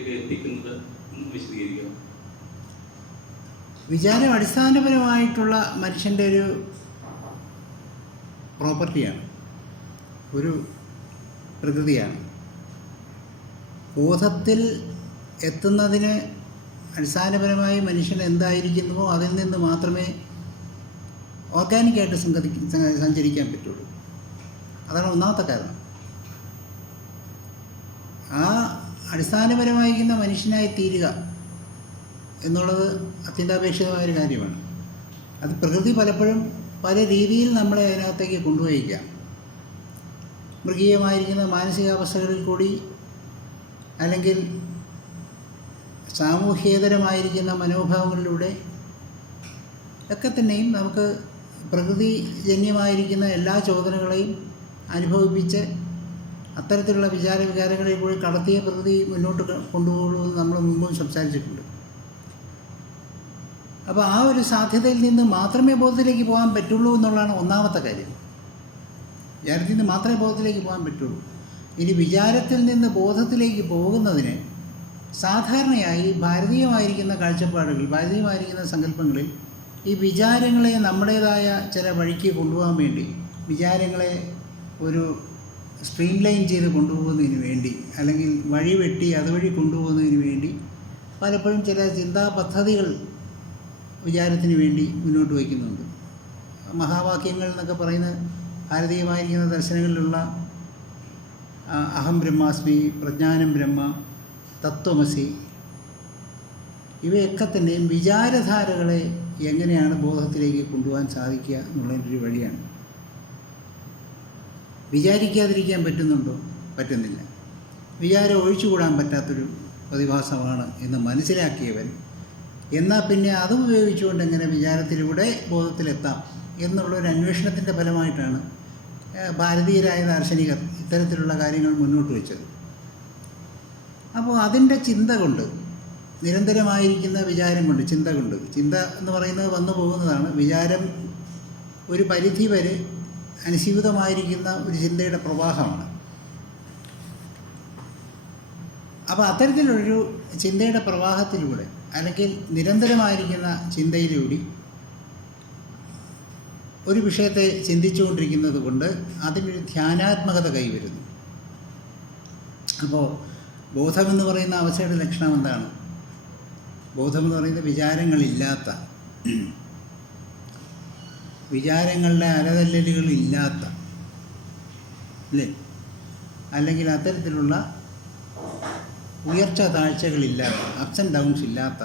അവസ്ഥയിലേക്ക് എത്തിക്കുന്നത് എന്ന് വിശദീകരിക്കുക. വിചാരം അടിസ്ഥാനപരമായിട്ടുള്ള മനുഷ്യൻ്റെ ഒരു പ്രോപ്പർട്ടിയാണ്, ഒരു പ്രകൃതിയാണ്. ബോധത്തിൽ എത്തുന്നതിന് അടിസ്ഥാനപരമായി മനുഷ്യൻ എന്തായിരിക്കുന്നുവോ അതിൽ നിന്ന് മാത്രമേ ഓർഗാനിക്കായിട്ട് സഞ്ചരിക്കാൻ പറ്റുള്ളൂ. അതാണ് ഒന്നാമത്തെ കാരണം. ആ അടിസ്ഥാനപരമായിരിക്കുന്ന മനുഷ്യനായി തീരുക എന്നുള്ളത് അത്യന്താപേക്ഷിതമായൊരു കാര്യമാണ്. അത് പ്രകൃതി പലപ്പോഴും പല രീതിയിൽ നമ്മളെ അതിനകത്തേക്ക് കൊണ്ടുപോയിക്കാം. മൃഗീയമായിരിക്കുന്ന മാനസികാവസ്ഥകളിൽ കൂടി, അല്ലെങ്കിൽ സാമൂഹ്യേതരമായിരിക്കുന്ന മനോഭാവങ്ങളിലൂടെ ഒക്കെ തന്നെയും നമുക്ക് പ്രകൃതിജന്യമായിരിക്കുന്ന എല്ലാ ചോദനകളെയും അനുഭവിപ്പിച്ച് അത്തരത്തിലുള്ള വികാരങ്ങളിൽ കൂടി കടത്തിയ പ്രകൃതി മുന്നോട്ട് കൊണ്ടുപോകുമെന്ന് നമ്മൾ മുമ്പും സംസാരിച്ചിട്ടുണ്ട്. അപ്പോൾ ആ ഒരു സാധ്യതയിൽ നിന്ന് മാത്രമേ ബോധത്തിലേക്ക് പോകാൻ പറ്റുള്ളൂ എന്നുള്ളതാണ് ഒന്നാമത്തെ കാര്യം. വിചാരത്തിൽ നിന്ന് മാത്രമേ ബോധത്തിലേക്ക് പോകാൻ പറ്റുള്ളൂ. ഇനി വിചാരത്തിൽ നിന്ന് ബോധത്തിലേക്ക് പോകുന്നതിന് സാധാരണയായി ഭാരതീയമായിരിക്കുന്ന കാഴ്ചപ്പാടുകൾ, ഭാരതീയമായിരിക്കുന്ന സങ്കല്പങ്ങളിൽ ഈ വിചാരങ്ങളെ നമ്മുടേതായ ചില വഴിക്ക് കൊണ്ടുപോകാൻ വേണ്ടി, വിചാരങ്ങളെ ഒരു സ്ട്രീം ലൈൻ ചെയ്ത് കൊണ്ടുപോകുന്നതിന് വേണ്ടി, അല്ലെങ്കിൽ വഴി വെട്ടി അതുവഴി കൊണ്ടുപോകുന്നതിന് വേണ്ടി പലപ്പോഴും ചില ചിന്താ പദ്ധതികൾ വിചാരത്തിന് വേണ്ടി മുന്നോട്ട് വയ്ക്കുന്നുണ്ട്. മഹാവാക്യങ്ങൾ എന്നൊക്കെ പറയുന്ന ഭാരതീയമായിരിക്കുന്ന ദർശനങ്ങളിലുള്ള അഹം ബ്രഹ്മാസ്മി, പ്രജ്ഞാനം ബ്രഹ്മ, തത്വമസി, ഇവയൊക്കെ തന്നെയും വിചാരധാരകളെ എങ്ങനെയാണ് ബോധത്തിലേക്ക് കൊണ്ടുപോകാൻ സാധിക്കുക എന്നുള്ളതിൻ്റെ ഒരു വഴിയാണ്. വിചാരിക്കാതിരിക്കാൻ പറ്റുന്നുണ്ടോ? പറ്റുന്നില്ല. വിചാരം ഒഴിച്ചുകൂടാൻ പറ്റാത്തൊരു പ്രതിഭാസമാണ് എന്ന് മനസ്സിലാക്കിയവൻ, എന്നാൽ പിന്നെ അതും ഉപയോഗിച്ചുകൊണ്ട് എങ്ങനെ വിചാരത്തിലൂടെ ബോധത്തിലെത്താം എന്നുള്ളൊരു അന്വേഷണത്തിൻ്റെ ഫലമായിട്ടാണ് ഭാരതീയരായ ദാർശനികർ ഇത്തരത്തിലുള്ള കാര്യങ്ങൾ മുന്നോട്ട് വെച്ചത്. അപ്പോൾ അതിൻ്റെ ചിന്ത കൊണ്ട്, നിരന്തരമായിരിക്കുന്ന വിചാരം കൊണ്ട്, ചിന്ത കൊണ്ട്, ചിന്ത എന്ന് പറയുന്നത് വന്നു പോകുന്നതാണ്. വിചാരം ഒരു പരിധി വരെ അനുസ്യൂതമായിരിക്കുന്ന ഒരു ചിന്തയുടെ പ്രവാഹമാണ്. അപ്പോൾ അത്തരത്തിലൊരു ചിന്തയുടെ പ്രവാഹത്തിലൂടെ, അല്ലെങ്കിൽ നിരന്തരമായിരിക്കുന്ന ചിന്തയിലൂടെ ഒരു വിഷയത്തെ ചിന്തിച്ചുകൊണ്ടിരിക്കുന്നത് കൊണ്ട് അതിനൊരു ധ്യാനാത്മകത കൈവരുന്നു. അപ്പോൾ ബോധമെന്ന് പറയുന്ന അവസ്ഥയുടെ ലക്ഷണം എന്താണ്? ബോധമെന്ന് പറയുന്ന വിചാരങ്ങളില്ലാത്ത, വിചാരങ്ങളുടെ അലതല്ലലുകളില്ലാത്ത, അല്ലേ, അല്ലെങ്കിൽ അത്തരത്തിലുള്ള ഉയർച്ച താഴ്ചകളില്ലാത്ത, അപ്സ് ആൻഡ് ഡൗൺസ് ഇല്ലാത്ത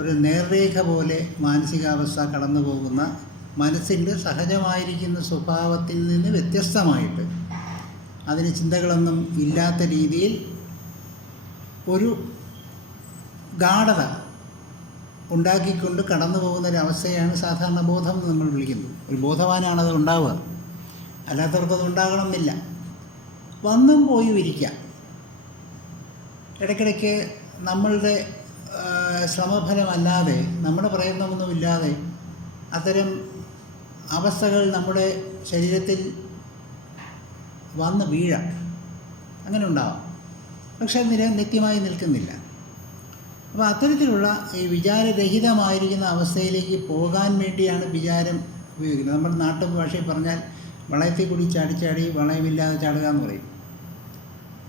ഒരു നേർരേഖ പോലെ മാനസികാവസ്ഥ കടന്നു പോകുന്ന മനസ്സിൻ്റെ സഹജമായിരിക്കുന്ന സ്വഭാവത്തിൽ നിന്ന് വ്യത്യസ്തമായിട്ട്, അതിന് ചിന്തകളൊന്നും ഇല്ലാത്ത രീതിയിൽ ഒരു ഗാഢത ഉണ്ടാക്കിക്കൊണ്ട് കടന്നു പോകുന്നൊരവസ്ഥയാണ് സാധാരണ ബോധം എന്ന് നമ്മൾ വിളിക്കുന്നത്. ഒരു ബോധവാനാണത് ഉണ്ടാവുക, അല്ലാത്തവർക്കത് ഉണ്ടാകണമെന്നില്ല. വന്നും പോയി ഇരിക്കാം. ഇടയ്ക്കിടയ്ക്ക് നമ്മളുടെ ശ്രമഫലമല്ലാതെ, നമ്മുടെ പ്രയത്നമൊന്നുമില്ലാതെ അത്തരം അവസ്ഥകൾ നമ്മുടെ ശരീരത്തിൽ വന്ന് വീഴാം, അങ്ങനെ ഉണ്ടാവാം. പക്ഷെ നിത്യമായി നിൽക്കുന്നില്ല. അപ്പോൾ അത്തരത്തിലുള്ള ഈ വിചാരരഹിതമായിരിക്കുന്ന അവസ്ഥയിലേക്ക് പോകാൻ വേണ്ടിയാണ് വിചാരം ഉപയോഗിക്കുന്നത്. നമ്മുടെ നാട്ടു ഭാഷയിൽ പറഞ്ഞാൽ വളയത്തിൽ കൂടി ചാടിച്ചാടി വളയമില്ലാതെ ചാടുക എന്ന് പറയും.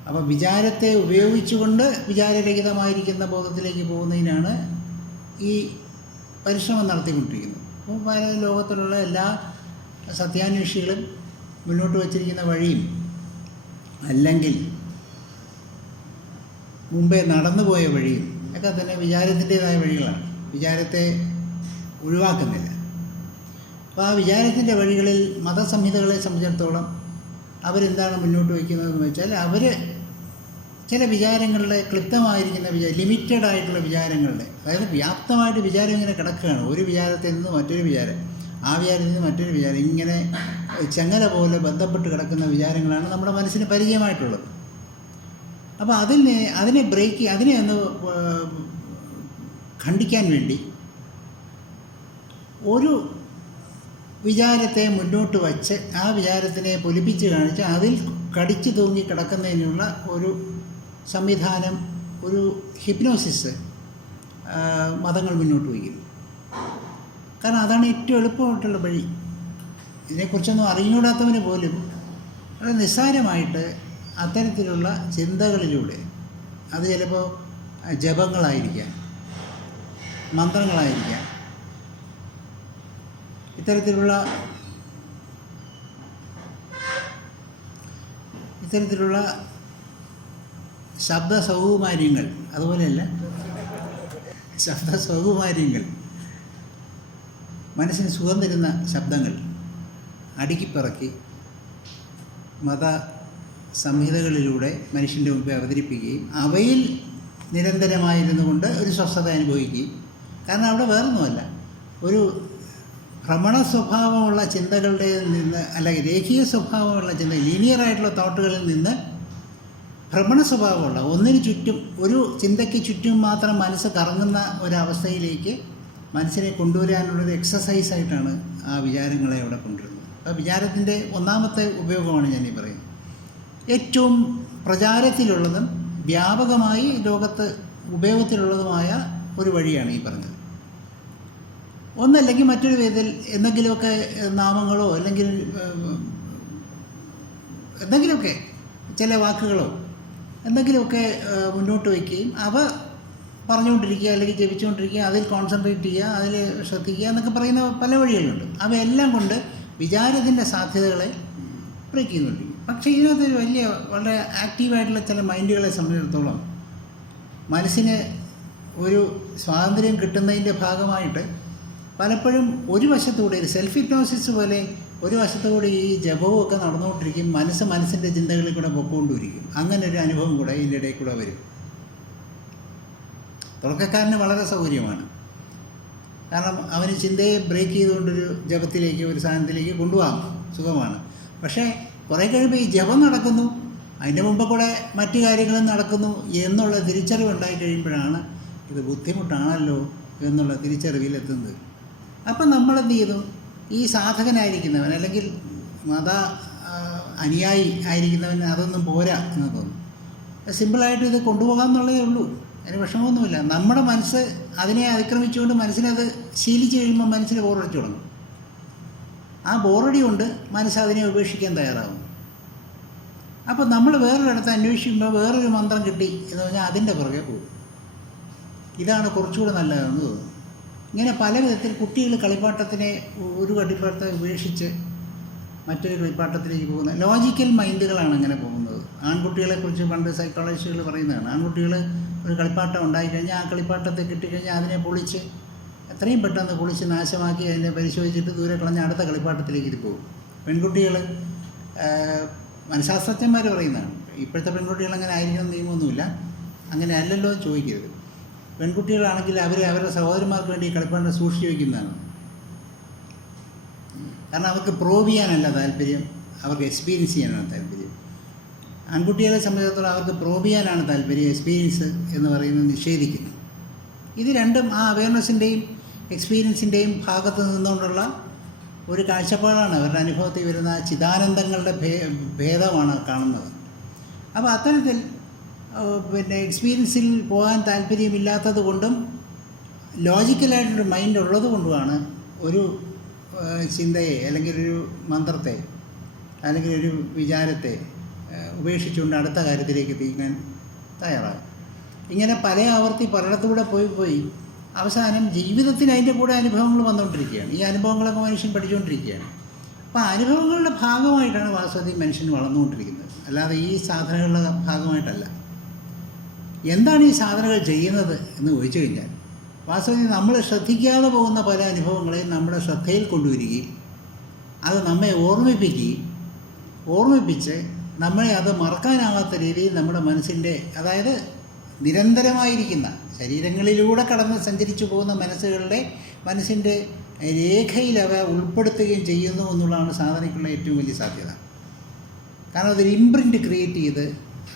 അപ്പോൾ വിചാരത്തെ ഉപയോഗിച്ചുകൊണ്ട് വിചാരരഹിതമായിരിക്കുന്ന ബോധത്തിലേക്ക് പോകുന്നതിനാണ് ഈ പരിശ്രമം നടത്തിക്കൊണ്ടിരിക്കുന്നത്. അപ്പോൾ പല ലോകത്തിലുള്ള എല്ലാ സത്യാന്വേഷികളും മുന്നോട്ട് വച്ചിരിക്കുന്ന വഴിയും, അല്ലെങ്കിൽ മുമ്പേ നടന്നുപോയ വഴിയും ഒക്കെ തന്നെ വിചാരത്തിൻ്റേതായ വഴികളാണ്. വിചാരത്തെ ഒഴിവാക്കുന്നില്ല. അപ്പോൾ ആ വിചാരത്തിൻ്റെ വഴികളിൽ മതസംഹിതകളെ സംബന്ധിച്ചിടത്തോളം അവരെന്താണ് മുന്നോട്ട് വയ്ക്കുന്നതെന്ന് വെച്ചാൽ, അവർ ചില വിചാരങ്ങളുടെ ക്ലിപ്തമായിരിക്കുന്ന ലിമിറ്റഡ് ആയിട്ടുള്ള വിചാരങ്ങളുടെ, അതായത് വ്യാപ്തമായിട്ട് വിചാരം ഇങ്ങനെ കിടക്കുകയാണ്. ഒരു വിചാരത്തിൽ നിന്ന് മറ്റൊരു വിചാരം, ആ വിചാരത്തിൽ നിന്ന് മറ്റൊരു വിചാരം, ഇങ്ങനെ ചങ്ങല പോലെ ബന്ധപ്പെട്ട് കിടക്കുന്ന വിചാരങ്ങളാണ് നമ്മുടെ മനസ്സിന് പരിചയമായിട്ടുള്ളത്. അപ്പോൾ അതിനെ ബ്രേക്ക്, അതിനെ ഒന്ന് ഖണ്ഡിക്കാൻ വേണ്ടി ഒരു വിചാരത്തെ മുന്നോട്ട് വച്ച് ആ വിചാരത്തിനെ പൊലിപ്പിച്ച് കാണിച്ച് അതിൽ കടിച്ചു തൂങ്ങി കിടക്കുന്നതിനുള്ള ഒരു സംവിധാനം ഒരു ഹിപ്നോസിസ് മതങ്ങൾ മുന്നോട്ട് വയ്ക്കുന്നു. കാരണം അതാണ് ഏറ്റവും എളുപ്പമായിട്ടുള്ള വഴി. ഇതിനെക്കുറിച്ചൊന്നും അറിഞ്ഞുകൂടാത്തവന് പോലും വളരെ നിസ്സാരമായിട്ട് അത്തരത്തിലുള്ള ചിന്തകളിലൂടെ, അത് ചിലപ്പോൾ ജപങ്ങളായിരിക്കാം, മന്ത്രങ്ങളായിരിക്കാം, ഇത്തരത്തിലുള്ള ശബ്ദ സൗകുമാര്യങ്ങൾ, അതുപോലെയല്ല ശബ്ദ സൗകുമാര്യങ്ങൾ, മനസ്സിന് സുഖം തരുന്ന ശബ്ദങ്ങൾ അടുക്കിപ്പിറക്കി മത സംഹിതകളിലൂടെ മനുഷ്യൻ്റെ മുമ്പിൽ അവതരിപ്പിക്കുകയും അവയിൽ നിരന്തരമായിരുന്നു കൊണ്ട് ഒരു സ്വസ്ഥത അനുഭവിക്കുകയും, കാരണം അവിടെ വേറൊന്നുമല്ല, ഒരു ഭ്രമണ സ്വഭാവമുള്ള ചിന്തകളുടെ നിന്ന്, അല്ലെങ്കിൽ രേഖീയ സ്വഭാവമുള്ള ചിന്ത, ലീനിയറായിട്ടുള്ള തോട്ടുകളിൽ നിന്ന് ഭ്രമണ സ്വഭാവമുള്ള ഒന്നിന് ചുറ്റും, ഒരു ചിന്തയ്ക്ക് ചുറ്റും മാത്രം മനസ്സ് കറങ്ങുന്ന ഒരവസ്ഥയിലേക്ക് മനസ്സിനെ കൊണ്ടുവരാനുള്ളൊരു എക്സസൈസായിട്ടാണ് ആ വിചാരങ്ങളെ അവിടെ കൊണ്ടുവരുന്നത്. അപ്പോൾ വിചാരത്തിൻ്റെ ഒന്നാമത്തെ ഉപയോഗമാണ് ഞാനീ പറയുന്നത്. ഏറ്റവും പ്രചാരത്തിലുള്ളതും വ്യാപകമായി ലോകത്ത് ഉപയോഗത്തിലുള്ളതുമായ ഒരു വഴിയാണ് ഈ പറഞ്ഞത്. ഒന്നല്ലെങ്കിൽ മറ്റൊരു വിധത്തിൽ എന്തെങ്കിലുമൊക്കെ നാമങ്ങളോ അല്ലെങ്കിൽ എന്തെങ്കിലുമൊക്കെ ചില വാക്കുകളോ എന്തെങ്കിലുമൊക്കെ മുന്നോട്ട് വയ്ക്കുകയും അവ പറഞ്ഞുകൊണ്ടിരിക്കുക അല്ലെങ്കിൽ ജപിച്ചുകൊണ്ടിരിക്കുക, അതിൽ കോൺസെൻട്രേറ്റ് ചെയ്യുക, അതിൽ ശ്രദ്ധിക്കുക എന്നൊക്കെ പറയുന്ന പല വഴികളുണ്ട്. അവയെല്ലാം കൊണ്ട് വിചാരത്തിൻ്റെ സാധ്യതകളെ ബ്രേക്ക് ചെയ്യുന്നുണ്ട്. പക്ഷേ ഇതിനകത്ത് വളരെ ആക്റ്റീവായിട്ടുള്ള ചില മൈൻഡുകളെ സംബന്ധിച്ചിടത്തോളം മനസ്സിന് ഒരു സ്വാതന്ത്ര്യം കിട്ടുന്നതിൻ്റെ ഭാഗമായിട്ട് പലപ്പോഴും ഒരു വശത്തുകൂടി ഒരു സെൽഫ് ഹിപ്നോസിസ് പോലെ ഒരു വശത്തുകൂടി ഈ ജപവും ഒക്കെ നടന്നുകൊണ്ടിരിക്കും, മനസ്സിൻ്റെ ചിന്തകളിൽ കൂടെ പൊക്കോണ്ടിരിക്കും. അങ്ങനെ ഒരു അനുഭവം കൂടെ ഇതിൻ്റെ ഇടയിൽ കൂടെ വരും. തുടക്കക്കാരന് വളരെ സൗകര്യമാണ്, കാരണം അവന് ചിന്തയെ ബ്രേക്ക് ചെയ്തുകൊണ്ടൊരു ജപത്തിലേക്ക്, ഒരു സാധനത്തിലേക്ക് കൊണ്ടുപോകാം, സുഖമാണ്. പക്ഷേ കുറേ കഴിയുമ്പോൾ ഈ ജപം നടക്കുന്നു, അതിൻ്റെ മുമ്പ് കൂടെ മറ്റു കാര്യങ്ങളും നടക്കുന്നു എന്നുള്ള തിരിച്ചറിവുണ്ടായി കഴിയുമ്പോഴാണ് ഇത് ബുദ്ധിമുട്ടാണല്ലോ എന്നുള്ള തിരിച്ചറിവിലെത്തുന്നത്. അപ്പം നമ്മളെന്ത് ചെയ്തു, ഈ സാധകനായിരിക്കുന്നവൻ അല്ലെങ്കിൽ മത അനുയായി ആയിരിക്കുന്നവൻ അതൊന്നും പോരാ എന്ന് തോന്നുന്നു. സിമ്പിളായിട്ട് ഇത് കൊണ്ടുപോകാമെന്നുള്ളതേ ഉള്ളൂ, അതിന് വിഷമമൊന്നുമില്ല. നമ്മുടെ മനസ്സ് അതിനെ അതിക്രമിച്ചുകൊണ്ട് മനസ്സിനത് ശീലിച്ച് കഴിയുമ്പോൾ മനസ്സിന് ബോറടിച്ചു തുടങ്ങും. ആ ബോറടി കൊണ്ട് മനസ്സ് അതിനെ ഉപേക്ഷിക്കാൻ തയ്യാറാകും. അപ്പോൾ നമ്മൾ വേറൊരിടത്ത് അന്വേഷിക്കുമ്പോൾ വേറൊരു മന്ത്രം കിട്ടി എന്ന് പറഞ്ഞാൽ അതിൻ്റെ പുറകെ പോകും. ഇതാണ് കുറച്ചുകൂടെ നല്ലതെന്ന് തോന്നുന്നു. ഇങ്ങനെ പല വിധത്തിൽ കുട്ടികൾ കളിപ്പാട്ടത്തിനെ, ഒരു കളിപ്പാട്ടത്തെ ഉപേക്ഷിച്ച് മറ്റൊരു കളിപ്പാട്ടത്തിലേക്ക് പോകുന്ന ലോജിക്കൽ മൈൻഡുകളാണ് അങ്ങനെ പോകുന്നത്. ആൺകുട്ടികളെക്കുറിച്ച് പണ്ട് സൈക്കോളജിസ്റ്റുകൾ പറയുന്നതാണ്, ആൺകുട്ടികൾ ഒരു കളിപ്പാട്ടം ഉണ്ടായിക്കഴിഞ്ഞാൽ ആ കളിപ്പാട്ടത്തെ കിട്ടിക്കഴിഞ്ഞാൽ അതിനെ പൊളിച്ച് എത്രയും പെട്ടെന്ന് പൊളിച്ച് നാശമാക്കി അതിനെ പരിശോധിച്ചിട്ട് ദൂരെ കളഞ്ഞ് അടുത്ത കളിപ്പാട്ടത്തിലേക്ക് ഇത് പോകും. പെൺകുട്ടികൾ, മനഃശാസ്ത്രജ്ഞന്മാർ പറയുന്നതാണ്, ഇപ്പോഴത്തെ പെൺകുട്ടികൾ അങ്ങനെ ആയിരിക്കണം നിയമമൊന്നുമില്ല, അങ്ങനെ അല്ലല്ലോ എന്ന് ചോദിക്കരുത്. പെൺകുട്ടികളാണെങ്കിൽ അവരുടെ സഹോദരന്മാർക്ക് വേണ്ടി കളിപ്പാട്ടം സൂക്ഷിച്ച് വയ്ക്കുന്നതാണ്. കാരണം അവർക്ക് പ്രോവ് ചെയ്യാനല്ല താല്പര്യം, അവർക്ക് എക്സ്പീരിയൻസ് ചെയ്യാനാണ് താല്പര്യം. ആൺകുട്ടികളെ സംബന്ധിച്ചിടത്തോളം അവർക്ക് പ്രോവ് ചെയ്യാനാണ് താല്പര്യം, എക്സ്പീരിയൻസ് എന്ന് പറയുന്നത് നിഷേധിക്കുന്നു. ഇത് രണ്ടും ആ അവയർനെസ്സിൻ്റെയും എക്സ്പീരിയൻസിൻ്റെയും ഭാഗത്ത് നിന്നുകൊണ്ടുള്ള ഒരു കാഴ്ചപ്പാടാണ്, അവരുടെ അനുഭവത്തിൽ വരുന്ന ചിദാനന്ദങ്ങളുടെ ഭേദമാണ് കാണുന്നത്. അപ്പോൾ അത്തരത്തിൽ എക്സ്പീരിയൻസിൽ പോകാൻ താല്പര്യമില്ലാത്തത് കൊണ്ടും ലോജിക്കലായിട്ടൊരു മൈൻഡ് ഉള്ളത് കൊണ്ടുമാണ് ഒരു ചിന്തയെ അല്ലെങ്കിൽ ഒരു മന്ത്രത്തെ അല്ലെങ്കിൽ ഒരു വിചാരത്തെ ഉപേക്ഷിച്ചുകൊണ്ട് അടുത്ത കാര്യത്തിലേക്ക് എത്തിക്കാൻ തയ്യാറാകും. ഇങ്ങനെ പല ആവർത്തി പലയിടത്തുകൂടെ പോയി അവസാനം ജീവിതത്തിന് അതിൻ്റെ കൂടെ അനുഭവങ്ങൾ വന്നുകൊണ്ടിരിക്കുകയാണ്. ഈ അനുഭവങ്ങളൊക്കെ മനുഷ്യൻ പഠിച്ചുകൊണ്ടിരിക്കുകയാണ്. അപ്പോൾ അനുഭവങ്ങളുടെ ഭാഗമായിട്ടാണ് വാസ്തവത്തിൽ മനുഷ്യൻ വളർന്നുകൊണ്ടിരിക്കുന്നത്, അല്ലാതെ ഈ സാധനങ്ങളുടെ ഭാഗമായിട്ടല്ല. എന്താണ് ഈ സാധനങ്ങൾ ചെയ്യുന്നത് എന്ന് ചോദിച്ചു കഴിഞ്ഞാൽ, വാസ്തവത്തിൽ നമ്മൾ ശ്രദ്ധിക്കാതെ പോകുന്ന പല അനുഭവങ്ങളെയും നമ്മുടെ ശ്രദ്ധയിൽ കൊണ്ടുവരികയും അത് നമ്മെ ഓർമ്മിപ്പിച്ച് നമ്മളെ അത് മറക്കാനാവാത്ത രീതിയിൽ നമ്മുടെ മനസ്സിൻ്റെ, അതായത് നിരന്തരമായിരിക്കുന്ന ശരീരങ്ങളിലൂടെ കടന്ന് സഞ്ചരിച്ചു പോകുന്ന മനസ്സിൻ്റെ രേഖയിൽ അവ ഉൾപ്പെടുത്തുകയും ചെയ്യുന്നു എന്നുള്ളതാണ് സാധനയ്ക്കുള്ള ഏറ്റവും വലിയ സാധ്യത. കാരണം അതൊരു ഇംപ്രിൻ്റ് ക്രിയേറ്റ് ചെയ്ത്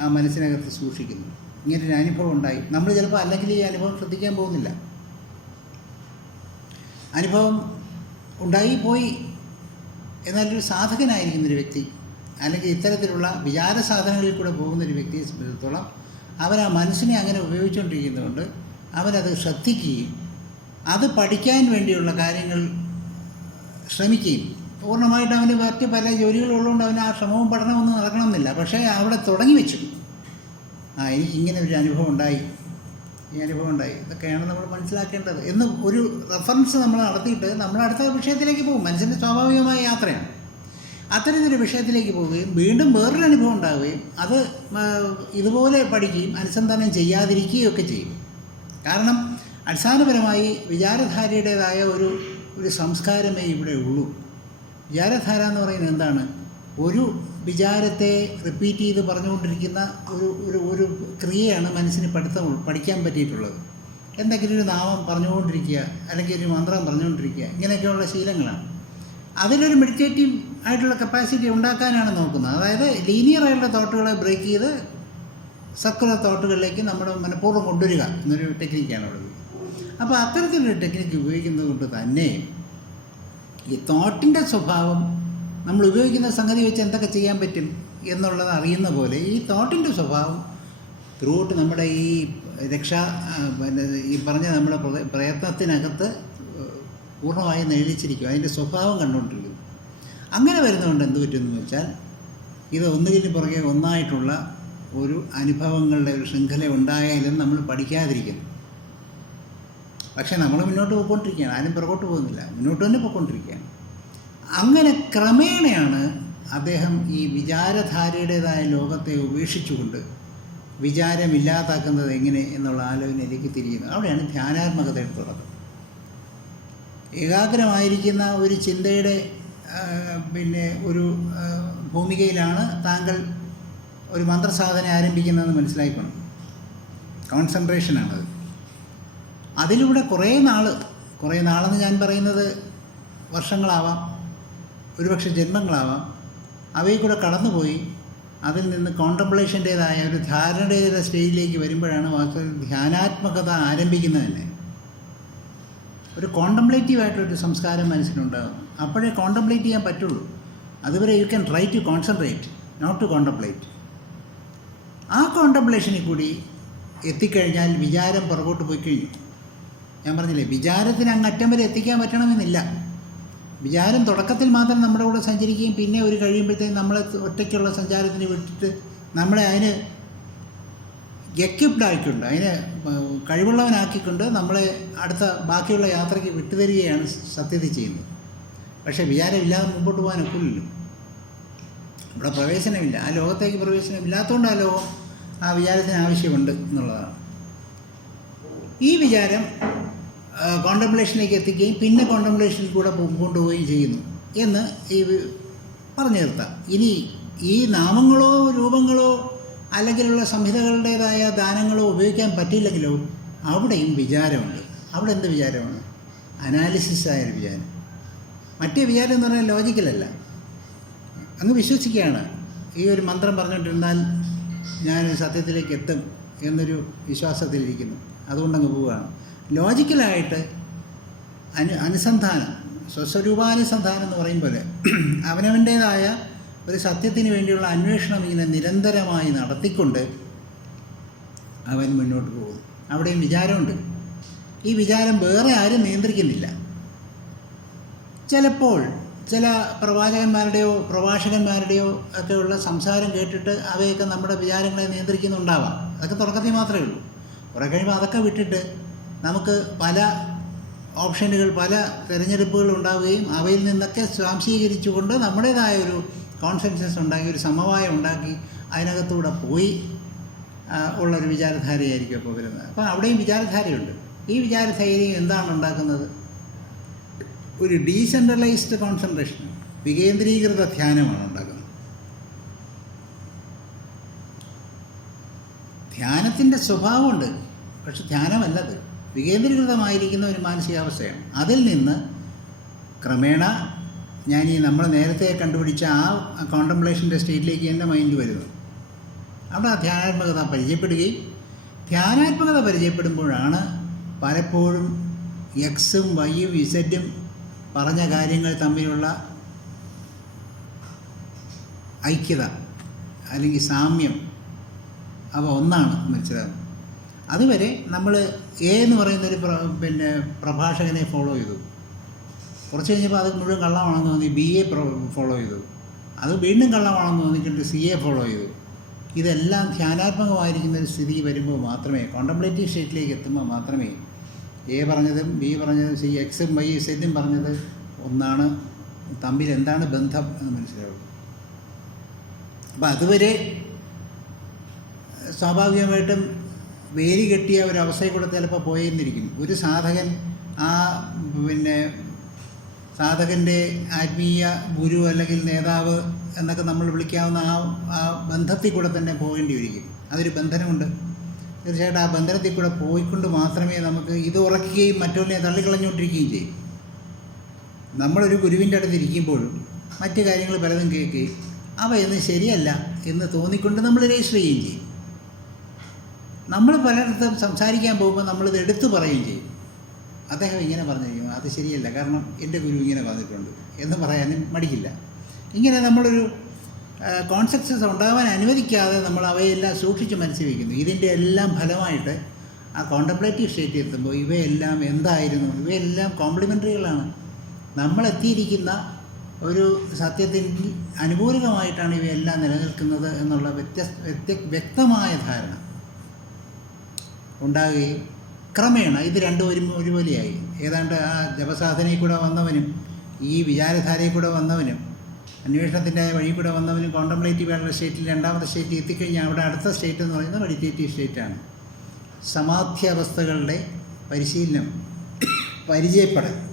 ആ മനസ്സിനകത്ത് സൂക്ഷിക്കുന്നു. ഇങ്ങനൊരു അനുഭവം ഉണ്ടായി, നമ്മൾ ചിലപ്പോൾ അല്ലെങ്കിൽ ഈ അനുഭവം ശ്രദ്ധിക്കാൻ പോകുന്നില്ല. അനുഭവം ഉണ്ടായി പോയി, എന്നാലൊരു സാധകനായിരിക്കുന്നൊരു വ്യക്തി അല്ലെങ്കിൽ ഇത്തരത്തിലുള്ള വിചാര സാധനങ്ങളിൽ കൂടെ പോകുന്നൊരു വ്യക്തിയെ സംബന്ധിച്ചിടത്തോളം അവൻ ആ മനസ്സിനെ അങ്ങനെ ഉപയോഗിച്ചുകൊണ്ടിരിക്കുന്നതുകൊണ്ട് അവനത് ശ്രദ്ധിക്കുകയും അത് പഠിക്കാൻ വേണ്ടിയുള്ള കാര്യങ്ങൾ ശ്രമിക്കുകയും പൂർണ്ണമായിട്ട് അവന് മറ്റ് പല ജോലികളുള്ളതുകൊണ്ട് അവന് ആ ശ്രമവും പഠനമൊന്നും നടക്കണമെന്നില്ല. പക്ഷേ അവിടെ തുടങ്ങി വെച്ചു, എനിക്ക് ഇങ്ങനെ ഒരു അനുഭവം ഉണ്ടായി, ഈ അനുഭവം ഉണ്ടായി, ഇതൊക്കെയാണ് നമ്മൾ മനസ്സിലാക്കേണ്ടത് എന്ന് ഒരു റെഫറൻസ് നമ്മൾ നടത്തിയിട്ട് നമ്മൾ അടുത്ത വിഷയത്തിലേക്ക് പോകും. മനുഷ്യൻ്റെ സ്വാഭാവികമായ യാത്രയാണ്. അത്തരത്തിലൊരു വിഷയത്തിലേക്ക് പോവുകയും വീണ്ടും വേറൊരു അനുഭവം ഉണ്ടാവുകയും അത് ഇതുപോലെ പഠിക്കുകയും അനുസന്ധാനം ചെയ്യാതിരിക്കുകയും ഒക്കെ ചെയ്യും. കാരണം അടിസ്ഥാനപരമായി വിചാരധാരയുടേതായ ഒരു സംസ്കാരമേ ഇവിടെ ഉള്ളൂ. വിചാരധാര എന്ന് പറയുന്നത് എന്താണ്? ഒരു വിചാരത്തെ റിപ്പീറ്റ് ചെയ്ത് പറഞ്ഞുകൊണ്ടിരിക്കുന്ന ഒരു ക്രിയയാണ് മനസ്സിന് പഠിക്കാൻ പറ്റിയിട്ടുള്ളത്. എന്തെങ്കിലും ഒരു നാമം പറഞ്ഞുകൊണ്ടിരിക്കുക, അല്ലെങ്കിൽ ഒരു മന്ത്രം പറഞ്ഞുകൊണ്ടിരിക്കുക, ഇങ്ങനെയൊക്കെയുള്ള ശീലങ്ങളാണ്. അതിലൊരു മെഡിറ്റേറ്റീവ് ആയിട്ടുള്ള കപ്പാസിറ്റി ഉണ്ടാക്കാനാണ് നോക്കുന്നത്. അതായത് ലീനിയർ ആയിട്ടുള്ള തോട്ടുകളെ ബ്രേക്ക് ചെയ്ത് സർക്കുലർ തോട്ടുകളിലേക്ക് നമ്മുടെ മനഃപൂർവ്വം കൊണ്ടുവരിക എന്നൊരു ടെക്നിക്കാണ് ഉള്ളത്. അപ്പോൾ അത്തരത്തിലൊരു ടെക്നിക്ക് ഉപയോഗിക്കുന്നത് കൊണ്ട് തന്നെ ഈ തോട്ടിൻ്റെ സ്വഭാവം നമ്മൾ ഉപയോഗിക്കുന്ന സംഗതി വെച്ച് എന്തൊക്കെ ചെയ്യാൻ പറ്റും എന്നുള്ളത് അറിയുന്ന പോലെ ഈ തോട്ടിൻ്റെ സ്വഭാവം ത്രൂഔട്ട് നമ്മുടെ ഈ ഈ പറഞ്ഞ നമ്മുടെ പ്രയത്നത്തിനകത്ത് പൂർണ്ണമായും നിഴലിച്ചിരിക്കും. അതിൻ്റെ സ്വഭാവം കണ്ടുകൊണ്ടിരിക്കുന്നു. അങ്ങനെ വരുന്നതുകൊണ്ട് എന്ത് പറ്റുമെന്ന് വെച്ചാൽ ഇത് ഒന്നുകിന് പുറകെ ഒന്നായിട്ടുള്ള ഒരു അനുഭവങ്ങളുടെ ഒരു ശൃംഖല ഉണ്ടായാലും നമ്മൾ പഠിക്കാതിരിക്കുന്നു. പക്ഷേ നമ്മൾ മുന്നോട്ട് പോയിക്കൊണ്ടിരിക്കുകയാണ്, ആരും പുറകോട്ട് പോകുന്നില്ല, മുന്നോട്ട് തന്നെ പോയിക്കൊണ്ടിരിക്കുകയാണ്. അങ്ങനെ ക്രമേണയാണ് അദ്ദേഹം ഈ വിചാരധാരയുടേതായ ലോകത്തെ ഉപേക്ഷിച്ചുകൊണ്ട് വിചാരമില്ലാതാക്കുന്നത് എങ്ങനെ എന്നുള്ള ആലോചനയിലേക്ക് തിരിയുന്നത്. അവിടെയാണ് ധ്യാനാത്മകതയുടെ തുടക്കം. ഏകാഗ്രമായിരിക്കുന്ന ഒരു ചിന്തയുടെ ഒരു ഭൂമികയിലാണ് താങ്കൾ ഒരു മന്ത്രസാധന ആരംഭിക്കുന്നതെന്ന് മനസ്സിലാക്കണം. കോൺസെൻട്രേഷനാണത്. അതിലൂടെ കുറേ നാളെന്ന് ഞാൻ പറയുന്നത് വർഷങ്ങളാവാം, ഒരുപക്ഷെ ജന്മങ്ങളാവാം, അവയിൽ കൂടെ കടന്നുപോയി അതിൽ നിന്ന് കോൺടംപ്ലേഷൻ്റേതായ ഒരു ധാരണയുടെ സ്റ്റേജിലേക്ക് വരുമ്പോഴാണ് വാസ്തവത്തിൽ ധ്യാനാത്മകത ആരംഭിക്കുന്നത് തന്നെ. ഒരു കോൺടംപ്ലേറ്റീവായിട്ടൊരു സംസ്കാരം മനസ്സിലുണ്ടാകും. അപ്പോഴേ കോൺടംപ്ലേറ്റ് ചെയ്യാൻ പറ്റുള്ളൂ. അതുവരെ you can try to concentrate, not to contemplate. ആ കോൺടംപ്ലേഷനിൽ കൂടി എത്തിക്കഴിഞ്ഞാൽ വിചാരം പുറകോട്ട് പോയി കഴിഞ്ഞു. ഞാൻ പറഞ്ഞില്ലേ, വിചാരത്തിന് അങ്ങറ്റം വരെ എത്തിക്കാൻ പറ്റണമെന്നില്ല. വിചാരം തുടക്കത്തിൽ മാത്രം നമ്മുടെ കൂടെ സഞ്ചരിക്കുകയും പിന്നെ ഒരു കഴിയുമ്പോഴത്തേക്കും നമ്മളെ ഒറ്റയ്ക്കുള്ള സഞ്ചാരത്തിന് വിട്ടിട്ട് നമ്മളെ അതിന് എക്യുപ്ഡ് ആയിക്കൊണ്ട്, അതിന് കഴിവുള്ളവനാക്കിക്കൊണ്ട് നമ്മളെ അടുത്ത ബാക്കിയുള്ള യാത്രയ്ക്ക് വിട്ടുതരികയാണ് സത്യത്തിൽ ചെയ്യുന്നത്. പക്ഷേ വിചാരമില്ലാതെ മുമ്പോട്ട് പോകാൻ ഒക്കില്ലല്ലോ. ഇവിടെ പ്രവേശനമില്ല, ആ ലോകത്തേക്ക് പ്രവേശനമില്ലാത്തതുകൊണ്ട് ആ ലോകം ആ വിചാരത്തിന് ആവശ്യമുണ്ട് എന്നുള്ളതാണ്. ഈ വിചാരം കോൺടംപ്ലേഷനിലേക്ക് എത്തിക്കുകയും പിന്നെ കോൺടംപ്ലേഷനിൽ കൂടെ കൊണ്ടുപോവുകയും ചെയ്യുന്നു എന്ന് ഈ പറഞ്ഞു നിർത്താം. ഇനി ഈ നാമങ്ങളോ രൂപങ്ങളോ അല്ലെങ്കിലുള്ള സംഹിതകളുടേതായ ദാനങ്ങളോ ഉപയോഗിക്കാൻ പറ്റില്ലെങ്കിലോ അവിടെയും വിചാരമുണ്ട്. അവിടെ എന്ത് വിചാരമാണ്? അനാലിസിസായൊരു വിചാരം. മറ്റേ വിചാരം എന്ന് പറഞ്ഞാൽ ലോജിക്കലല്ല. അങ്ങ് വിശ്വസിക്കുകയാണ്, ഈ ഒരു മന്ത്രം പറഞ്ഞുകൊണ്ടിരുന്നാൽ ഞാൻ സത്യത്തിലേക്ക് എത്തും എന്നൊരു വിശ്വാസത്തിലിരിക്കുന്നു, അതുകൊണ്ടങ്ങ് പോവുകയാണ്. ലോജിക്കലായിട്ട് അനുസന്ധാനം, സ്വസ്വരൂപാനുസന്ധാനം എന്ന് പറയും പോലെ അവനവൻ്റേതായ ഒരു സത്യത്തിന് വേണ്ടിയുള്ള അന്വേഷണം ഇങ്ങനെ നിരന്തരമായി നടത്തിക്കൊണ്ട് അവൻ മുന്നോട്ട് പോകും. അവിടെയും വിചാരമുണ്ട്. ഈ വിചാരം വേറെ ആരും നിയന്ത്രിക്കുന്നില്ല. ചിലപ്പോൾ ചില പ്രവാചകന്മാരുടെയോ പ്രഭാഷകന്മാരുടെയോ ഒക്കെയുള്ള സംസാരം കേട്ടിട്ട് അവയൊക്കെ നമ്മുടെ വിചാരങ്ങളെ നിയന്ത്രിക്കുന്നുണ്ടാവാം. അതൊക്കെ തുടക്കത്തിൽ മാത്രമേ ഉള്ളൂ. കുറേ കഴിയുമ്പോൾ അതൊക്കെ വിട്ടിട്ട് നമുക്ക് പല ഓപ്ഷനുകൾ, പല തിരഞ്ഞെടുപ്പുകൾ ഉണ്ടാവുകയും അവയിൽ നിന്നൊക്കെ സ്വാംശീകരിച്ചുകൊണ്ട് നമ്മുടേതായ ഒരു കോൺസെൻസസ് ഉണ്ടാക്കി, ഒരു സമവായം ഉണ്ടാക്കി അതിനകത്തൂടെ പോയി ഉള്ളൊരു വിചാരധാരയായിരിക്കും അപ്പോൾ വരുന്നത്. അപ്പോൾ അവിടെയും വിചാരധാരയുണ്ട്. ഈ വിചാരധാരയും എന്താണ് ഉണ്ടാക്കുന്നത്? ഒരു ഡീസെൻട്രലൈസ്ഡ് കോൺസെൻട്രേഷൻ, വികേന്ദ്രീകൃത ധ്യാനമാണ് ഉണ്ടാക്കുന്നത്. ധ്യാനത്തിൻ്റെ സ്വഭാവമുണ്ട്, പക്ഷെ ധ്യാനമല്ലത്. വികേന്ദ്രീകൃതമായിരിക്കുന്ന ഒരു മാനസികാവസ്ഥയാണ്. അതിൽ നിന്ന് ക്രമേണ നമ്മൾ നേരത്തെ കണ്ടുപിടിച്ച ആ കോൺടംപ്ലേഷൻ്റെ സ്റ്റേറ്റിലേക്ക് എൻ്റെ മൈൻഡ് വരുന്നത്. അവിടെ ആ ധ്യാനാത്മകത പരിചയപ്പെടുകയും ധ്യാനാത്മകത പരിചയപ്പെടുമ്പോഴാണ് പലപ്പോഴും എക്സും വൈയും ഇസഡും പറഞ്ഞ കാര്യങ്ങൾ തമ്മിലുള്ള ഐക്യത അല്ലെങ്കിൽ സാമ്യം അവ ഒന്നാണ് മനസ്സിലാകും. അതുവരെ നമ്മൾ എ എന്ന് പറയുന്നൊരു പ്രഭാഷകനെ ഫോളോ ചെയ്തു. കുറച്ച് കഴിഞ്ഞപ്പോൾ അത് മുഴുവൻ കള്ളമാണെന്ന് തോന്നി ബി എ ഫോളോ ചെയ്തു. അത് വീണ്ടും കള്ളമാണെന്ന് തോന്നിക്കൊണ്ട് സി എ ഫോളോ ചെയ്തു. ഇതെല്ലാം ധ്യാനാത്മകമായിരിക്കുന്ന ഒരു സ്ഥിതി വരുമ്പോൾ മാത്രമേ, കോണ്ടംപ്ലേറ്റീവ് സ്റ്റേറ്റിലേക്ക് എത്തുമ്പോൾ മാത്രമേ എ പറഞ്ഞതും ബി പറഞ്ഞതും സി എക്സും വൈ സെറ്റും പറഞ്ഞത് ഒന്നാണ്, തമ്മിൽ എന്താണ് ബന്ധം എന്ന് മനസ്സിലാവും. അപ്പം അതുവരെ സ്വാഭാവികമായിട്ടും വേലി കെട്ടിയ ഒരവസ്ഥയിൽ കൂടെ ചിലപ്പോൾ പോയെന്നിരിക്കും. ഒരു സാധകൻ ആ സാധകൻ്റെ ആത്മീയ ഗുരു അല്ലെങ്കിൽ നേതാവ് എന്നൊക്കെ നമ്മൾ വിളിക്കാവുന്ന ആ ബന്ധത്തിൽ കൂടെ തന്നെ പോകേണ്ടി വരികയും അതൊരു ബന്ധനമുണ്ട്. തീർച്ചയായിട്ടും ആ ബന്ധനത്തിൽ കൂടെ പോയിക്കൊണ്ട് മാത്രമേ നമുക്ക് ഇത് ഉറക്കുകയും മറ്റൊന്നിനെ തള്ളിക്കളഞ്ഞുകൊണ്ടിരിക്കുകയും ചെയ്യും. നമ്മളൊരു ഗുരുവിൻ്റെ അടുത്ത് ഇരിക്കുമ്പോഴും മറ്റു കാര്യങ്ങൾ പലതും കേൾക്കുകയും അവയൊന്നും ശരിയല്ല എന്ന് തോന്നിക്കൊണ്ട് നമ്മൾ രജിസ്റ്റർ ചെയ്യുകയും ചെയ്യും. നമ്മൾ പലയിടത്തും സംസാരിക്കാൻ പോകുമ്പോൾ നമ്മളിത് എടുത്തു പറയുകയും ചെയ്യും. അദ്ദേഹം ഇങ്ങനെ പറഞ്ഞിരിക്കുന്നു, അത് ശരിയല്ല, കാരണം എൻ്റെ ഗുരു ഇങ്ങനെ പറഞ്ഞിട്ടുണ്ട് എന്ന് പറയാനും മടിക്കില്ല. ഇങ്ങനെ നമ്മളൊരു കോൺസെപ്റ്റ്സ് ഉണ്ടാകാൻ അനുവദിക്കാതെ നമ്മൾ അവയെല്ലാം സൂക്ഷിച്ച് മനസ്സിൽ വയ്ക്കുന്നു. ഇതിൻ്റെ എല്ലാം ഫലമായിട്ട് ആ കോണ്ടംപ്ലേറ്റീവ് സ്റ്റേറ്റിൽ എത്തുമ്പോൾ ഇവയെല്ലാം എന്തായിരുന്നു? ഇവയെല്ലാം കോംപ്ലിമെൻ്ററികളാണ്. നമ്മളെത്തിയിരിക്കുന്ന ഒരു സത്യത്തിന് അനുകൂലമായിട്ടാണ് ഇവയെല്ലാം നിലനിൽക്കുന്നത് എന്നുള്ള വ്യക്തമായ ധാരണ ഉണ്ടാകുകയും ക്രമേണ ഇത് രണ്ടും ഒരുപോലെയായി. ഏതാണ്ട് ആ ജപസാധനയിൽ കൂടെ വന്നവനും ഈ വിചാരധാരയിൽ കൂടെ വന്നവനും അന്വേഷണത്തിൻ്റെ വഴി കൂടെ വന്നവനും കോണ്ടംപ്ലേറ്റീവ് ആയിട്ടുള്ള സ്റ്റേറ്റിൽ രണ്ടാമത്തെ സ്റ്റേറ്റിൽ എത്തിക്കഴിഞ്ഞാൽ അവിടെ അടുത്ത സ്റ്റേറ്റ് എന്ന് പറയുന്നത് മെഡിറ്റേറ്റീവ് സ്റ്റേറ്റാണ്. സമാധ്യാവസ്ഥകളുടെ പരിശീലനം,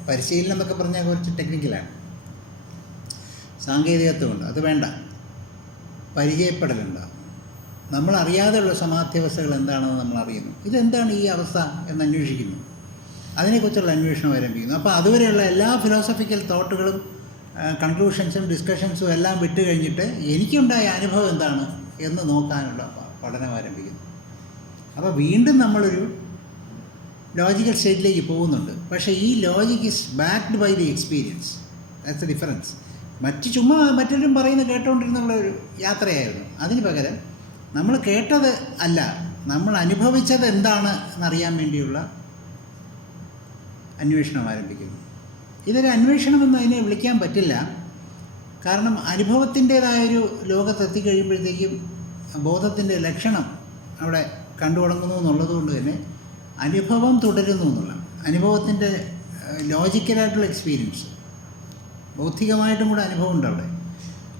പരിശീലനം എന്നൊക്കെ പറഞ്ഞാൽ കുറച്ച് ടെക്നിക്കലാണ്, സാങ്കേതികത്വമുണ്ട്, അത് വേണ്ട. പരിചയപ്പെടലുണ്ടാകും. നമ്മളറിയാതെയുള്ള സമാധ്യാവസ്ഥകൾ എന്താണെന്ന് നമ്മൾ അറിയുന്നു. ഇതെന്താണ് ഈ അവസ്ഥ എന്ന് അന്വേഷിക്കുന്നു, അതിനെക്കുറിച്ചുള്ള അന്വേഷണം ആരംഭിക്കുന്നു. അപ്പോൾ അതുവരെയുള്ള എല്ലാ ഫിലോസഫിക്കൽ തോട്ടുകളും കൺക്ലൂഷൻസും ഡിസ്കഷൻസും എല്ലാം വിട്ട് കഴിഞ്ഞിട്ട് എനിക്കുണ്ടായ അനുഭവം എന്താണ് എന്ന് നോക്കാനുള്ള പഠനം ആരംഭിക്കുന്നു. അപ്പോൾ വീണ്ടും നമ്മളൊരു ലോജിക്കൽ സ്റ്റേറ്റിലേക്ക് പോകുന്നുണ്ട്. പക്ഷേ ഈ logic is backed by the experience. That's a difference. ചുമ്മാ മറ്റൊരും പറയുന്നത് കേട്ടുകൊണ്ടിരുന്നുള്ളൊരു യാത്രയായിരുന്നു. അതിന് പകരം നമ്മൾ കേട്ടത് അല്ല, നമ്മൾ അനുഭവിച്ചത് എന്താണ് എന്നറിയാൻ വേണ്ടിയുള്ള അന്വേഷണം ആരംഭിക്കുന്നു. ഇതൊരു അന്വേഷണമെന്ന് അതിനെ വിളിക്കാൻ പറ്റില്ല. കാരണം അനുഭവത്തിൻ്റേതായൊരു ലോകത്തെത്തിക്കഴിയുമ്പോഴത്തേക്കും ബോധത്തിൻ്റെ ലക്ഷണം അവിടെ കണ്ടു തുടങ്ങുന്നു എന്നുള്ളത് കൊണ്ട് തന്നെ അനുഭവം തുടരുന്നു എന്നുള്ള അനുഭവത്തിൻ്റെ ലോജിക്കലായിട്ടുള്ള എക്സ്പീരിയൻസ്, ബൗദ്ധികമായിട്ടും കൂടെ അനുഭവം ഉണ്ട് അവിടെ.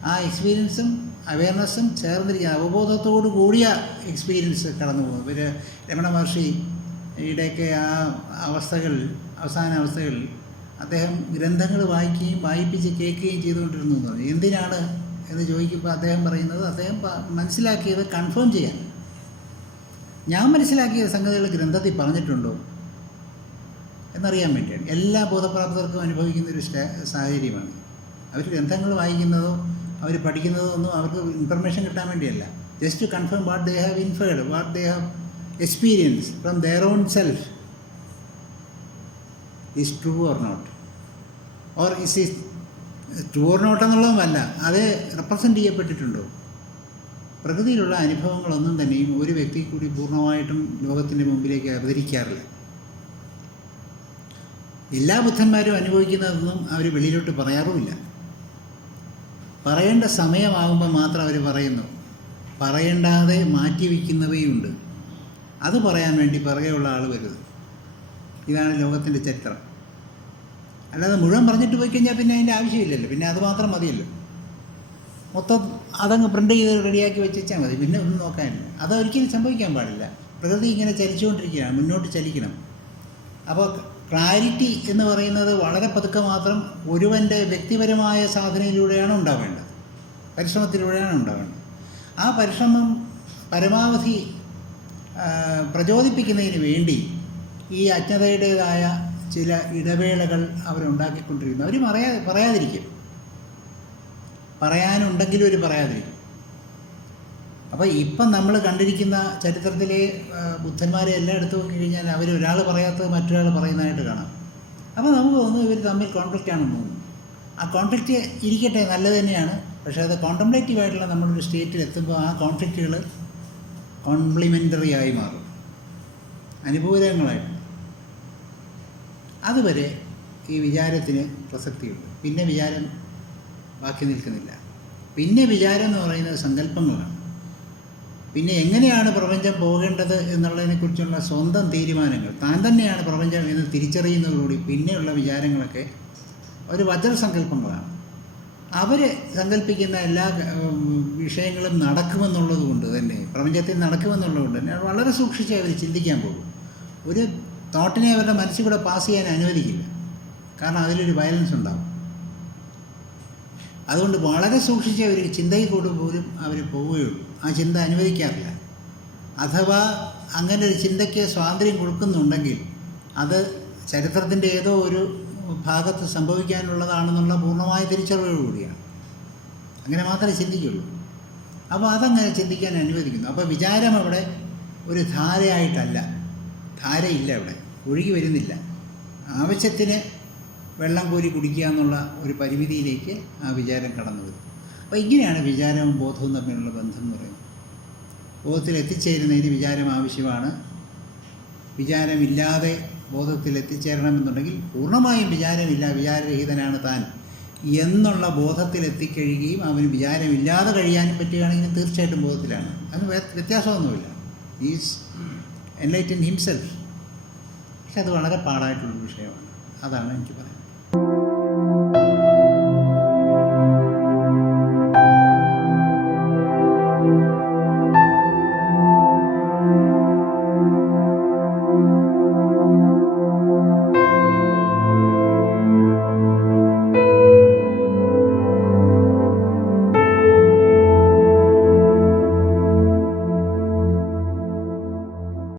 ആ എക്സ്പീരിയൻസും അവയർനെസ്സും ചേർന്നിരിക്കുന്ന അവബോധത്തോടു കൂടിയ എക്സ്പീരിയൻസ് കടന്നു പോകുന്നു. പിന്നെ രമണ മഹർഷിയുടെയൊക്കെ ആ അവസ്ഥകളിൽ, അവസാന അവസ്ഥകളിൽ അദ്ദേഹം ഗ്രന്ഥങ്ങൾ വായിക്കുകയും വായിപ്പിച്ച് കേൾക്കുകയും ചെയ്തുകൊണ്ടിരുന്നു എന്ന് പറഞ്ഞു. എന്തിനാണ് എന്ന് ചോദിക്കുമ്പോൾ അദ്ദേഹം പറയുന്നത് അദ്ദേഹം മനസ്സിലാക്കിയത് കൺഫേം ചെയ്യാൻ. ഞാൻ മനസ്സിലാക്കിയ സംഗതികൾ ഗ്രന്ഥത്തിൽ പറഞ്ഞിട്ടുണ്ടോ എന്നറിയാൻ വേണ്ടിയാണ്. എല്ലാ ബോധപ്രാപ്തർക്കും അനുഭവിക്കുന്നൊരു സാഹചര്യമാണ്. അവർ ഗ്രന്ഥങ്ങൾ വായിക്കുന്നതോ അവർ പഠിക്കുന്നതോ ഒന്നും അവർക്ക് ഇൻഫർമേഷൻ കിട്ടാൻ വേണ്ടിയല്ല. Just to confirm what they have inferred, what they have experience from their own self is true or not, or is true or not എന്നുള്ളതുമല്ല, അത് റെപ്രസെൻ്റ് ചെയ്യപ്പെട്ടിട്ടുണ്ടോ. പ്രകൃതിയിലുള്ള അനുഭവങ്ങളൊന്നും തന്നെയും ഒരു വ്യക്തി കൂടി പൂർണ്ണമായിട്ടും ലോകത്തിൻ്റെ മുമ്പിലേക്ക് അവതരിക്കാറില്ല. എല്ലാ ബുദ്ധന്മാരും അനുഭവിക്കുന്നതൊന്നും അവർ വെളിയിലോട്ട് പറയാറുമില്ല. പറയേണ്ട സമയമാകുമ്പോൾ മാത്രം അവർ പറയുന്നു. പറയേണ്ടാതെ മാറ്റിവെക്കുന്നവയുണ്ട്. അത് പറയാൻ വേണ്ടി പിറകെയുള്ള ആൾ വരുന്നത്. ഇതാണ് ലോകത്തിൻ്റെ ചരിത്രം. അല്ലാതെ മുഴുവൻ പറഞ്ഞിട്ട് പോയി കഴിഞ്ഞാൽ പിന്നെ അതിൻ്റെ ആവശ്യമില്ലല്ലോ. പിന്നെ അത് മാത്രം മതിയല്ലോ. മൊത്തം അതങ്ങ് പ്രിൻ്റ് ചെയ്ത് റെഡിയാക്കി വെച്ചാൽ മതി, പിന്നെ ഒന്നും നോക്കാനില്ല. അതൊരിക്കലും സംഭവിക്കാൻ പാടില്ല. പ്രകൃതി ഇങ്ങനെ ചലിച്ചുകൊണ്ടിരിക്കുകയാണ്, മുന്നോട്ട് ചലിക്കണം. അപ്പോൾ ക്ലാരിറ്റി എന്ന് പറയുന്നത് വളരെ പതുക്കെ മാത്രം ഒരുവൻ്റെ വ്യക്തിപരമായ സാധനയിലൂടെയാണ് ഉണ്ടാവേണ്ടത്, പരിശ്രമത്തിലൂടെയാണ് ഉണ്ടാവേണ്ടത്. ആ പരിശ്രമം പരമാവധി പ്രചോദിപ്പിക്കുന്നതിന് വേണ്ടി ഈ അജ്ഞതയുടേതായ ചില ഇടവേളകൾ അവരുണ്ടാക്കിക്കൊണ്ടിരിക്കുന്നു. അവർ പറയാതിരിക്കും, പറയാനുണ്ടെങ്കിലും അവർ പറയാതിരിക്കും. അപ്പോൾ ഇപ്പം നമ്മൾ കണ്ടിരിക്കുന്ന ചരിത്രത്തിലെ ബുദ്ധന്മാരെ എല്ലാം എടുത്തു നോക്കിക്കഴിഞ്ഞാൽ അവർ ഒരാൾ പറയാത്തത് മറ്റൊരാൾ പറയുന്നതായിട്ട് കാണാം. അപ്പോൾ നമുക്ക് തോന്നുന്നു ഇവർ തമ്മിൽ കോൺഫ്ലിക്റ്റ് ആണെന്ന് തോന്നുന്നു. ആ കോൺഫ്ലിക്റ്റ് ഇരിക്കട്ടെ, നല്ലത് തന്നെയാണ്. പക്ഷേ അത് കോണ്ടംപ്ലേറ്റീവായിട്ടുള്ള നമ്മളൊരു സ്റ്റേറ്റിൽ എത്തുമ്പോൾ ആ കോൺഫ്ലിക്റ്റുകൾ കോംപ്ലിമെൻ്ററി ആയി മാറും, അനുകൂലങ്ങളായിട്ട്. അതുവരെ ഈ വിചാരത്തിന് പ്രസക്തിയുണ്ട്. പിന്നെ വിചാരം ബാക്കി നിൽക്കുന്നില്ല. പിന്നെ വിചാരം എന്ന് പറയുന്നത് സങ്കല്പങ്ങളാണ്. പിന്നെ എങ്ങനെയാണ് പ്രപഞ്ചം പോകേണ്ടത് എന്നുള്ളതിനെക്കുറിച്ചുള്ള സ്വന്തം തീരുമാനങ്ങൾ, താൻ തന്നെയാണ് പ്രപഞ്ചം എന്ന് തിരിച്ചറിയുന്നതോടുകൂടി പിന്നെയുള്ള വിചാരങ്ങളൊക്കെ ഒരു വജ്രസങ്കല്പങ്ങളാണ്. അവർ സങ്കല്പിക്കുന്ന എല്ലാ വിഷയങ്ങളും നടക്കുമെന്നുള്ളത് കൊണ്ട് തന്നെ, പ്രപഞ്ചത്തിൽ നടക്കുമെന്നുള്ളത് കൊണ്ട് തന്നെ വളരെ സൂക്ഷിച്ച് അവർ ചിന്തിക്കാൻ പോകും. ഒരു തോട്ടിനെ അവരുടെ മനസ്സിൽ കൂടെ പാസ് ചെയ്യാൻ അനുവദിക്കില്ല. കാരണം അതിലൊരു വയലൻസ് ഉണ്ടാകും. അതുകൊണ്ട് വളരെ സൂക്ഷിച്ച് അവർ ചിന്തയിൽ കൂടെ പോലും അവർ പോവുകയുള്ളൂ. ആ ചിന്ത അനുവദിക്കാറില്ല. അഥവാ അങ്ങനെ ഒരു ചിന്തയ്ക്ക് സ്വാതന്ത്ര്യം കൊടുക്കുന്നുണ്ടെങ്കിൽ അത് ചരിത്രത്തിൻ്റെ ഏതോ ഒരു ഭാഗത്ത് സംഭവിക്കാനുള്ളതാണെന്നുള്ള പൂർണ്ണമായ തിരിച്ചറിവോടുകൂടിയാണ്. അങ്ങനെ മാത്രമേ ചിന്തിക്കുള്ളൂ. അപ്പോൾ അതങ്ങനെ ചിന്തിക്കാൻ അനുവദിക്കുന്നു. അപ്പോൾ വിചാരം അവിടെ ഒരു ധാരയായിട്ടല്ല, ധാരയില്ല, അവിടെ ഒഴുകി വരുന്നില്ല. ആവശ്യത്തിന് വെള്ളം കോരി കുടിക്കുക എന്നുള്ള ഒരു പരിമിതിയിലേക്ക് ആ വിചാരം കടന്നു വരും. അപ്പോൾ ഇങ്ങനെയാണ് വിചാരവും ബോധവും തമ്മിലുള്ള ബന്ധം എന്ന് പറയുന്നത്. ബോധത്തിൽ എത്തിച്ചേരുന്നതിന് വിചാരം ആവശ്യമാണ്. വിചാരമില്ലാതെ ബോധത്തിൽ എത്തിച്ചേരണമെന്നുണ്ടെങ്കിൽ പൂർണ്ണമായും വിചാരമില്ല, വിചാരരഹിതനാണ് താൻ എന്നുള്ള ബോധത്തിൽ എത്തിക്കഴിയുകയും അവന് വിചാരമില്ലാതെ കഴിയാനും പറ്റുകയാണെങ്കിൽ തീർച്ചയായിട്ടും ബോധത്തിലാണ്. അതിന് വ്യത്യാസമൊന്നുമില്ല. Is enlighten himself. പക്ഷെ അത് വളരെ പാടായിട്ടുള്ളൊരു വിഷയമാണ്. അതാണ് എനിക്ക് പറയുന്നത്.